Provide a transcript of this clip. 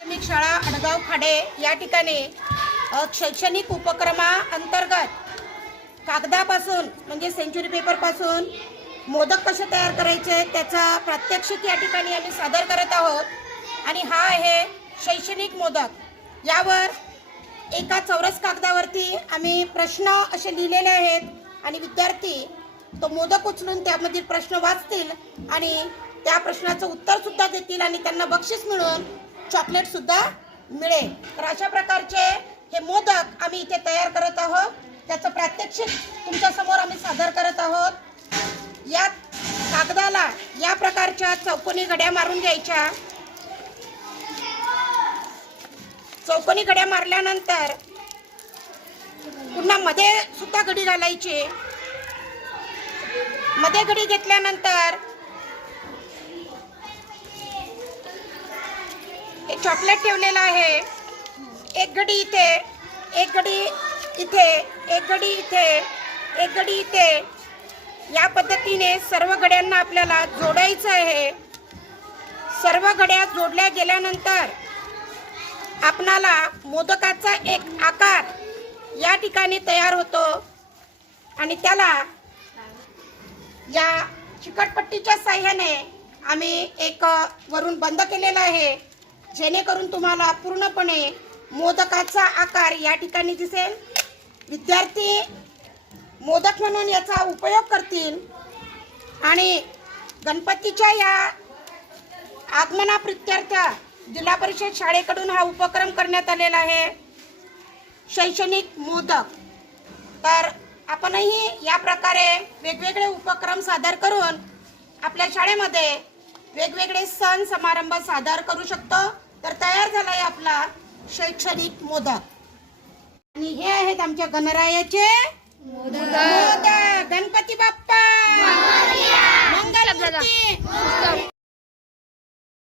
प्राथमिक शाळा अडगाव खाडे या ठिकाणी शैक्षणिक उपक्रमाअंतर्गत कागदापासून म्हणजे सेंचुरी पेपरपासून मोदक कसे तयार करायचे त्याचा प्रात्यक्षिक या ठिकाणी आम्ही सादर करत आहोत। आणि हा आहे शैक्षणिक मोदक। यावर एका चौरस कागदावरती आम्ही प्रश्न असे लिहिलेले आहेत आणि विद्यार्थी तो मोदक उचलून त्यामधील प्रश्न वाचतील आणि त्या प्रश्नाचं उत्तर सुद्धा देतील आणि त्यांना बक्षीस मिळून चॉकलेट सुद्धा मिळेल। तर अशा प्रकारचे हे मोदक आम्ही इथे तयार करत आहोत। त्याचं प्रात्यक्षिक तुमच्या समोर आम्ही सादर करत आहोत। या कागदाला या प्रकारच्या चौकोनी घड्या मारून घ्यायच्या। चौकोनी घड्या मारल्यानंतर पुन्हा मध्ये सुद्धा घडी घालायची। मध्ये घडी घेतल्यानंतर एक चॉकलेट ठेवलेला आहे। एक घडी इथे, एक घडी इथे, एक घडी इथे, एक घडी इथे। या पद्धतीने सर्व घड्यांना आपल्याला जोडायचं आहे। सर्व घड्या जोडल्या गेल्यानंतर आपणाला मोदकाचा एक आकार या ठिकाणी तयार होतो आणि त्याला या चिकटपट्टीच्या साहाय्याने आम्ही एक वरून बंद केलेला आहे, जेणेकरून तुम्हाला पूर्णपणे मोदकाचा आकार या ठिकाणी दिसेल। विद्यार्थी मोदक म्हणून याचा उपयोग करतील आणि गणपतीच्या या आगमनाप्रित्यर्थ जिल्हा परिषद शाळेकडून हा उपक्रम करण्यात आलेला आहे, शैक्षणिक मोदक। तर आपणही या प्रकारे वेगवेगळे उपक्रम सादर करून आपल्या शाळेमध्ये वेगवेगळे सण समारंभ सादर करू शकतो। तर तयार झाला आहे आपला शैक्षणिक मोदक आणि हे आहेत आमच्या गणरायाचे मोदक। गणपती बाप्पा मंगलमूर्ती।